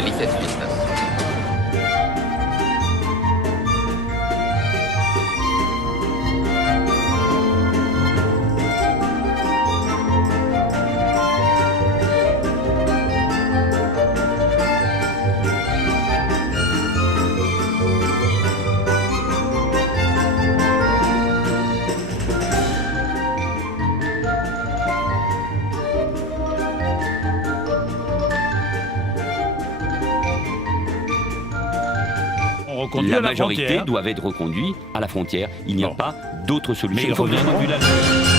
Felices fiestas. La majorité doivent être reconduits à la frontière. Il n'y a pas d'autre solution. Mais il reviendra.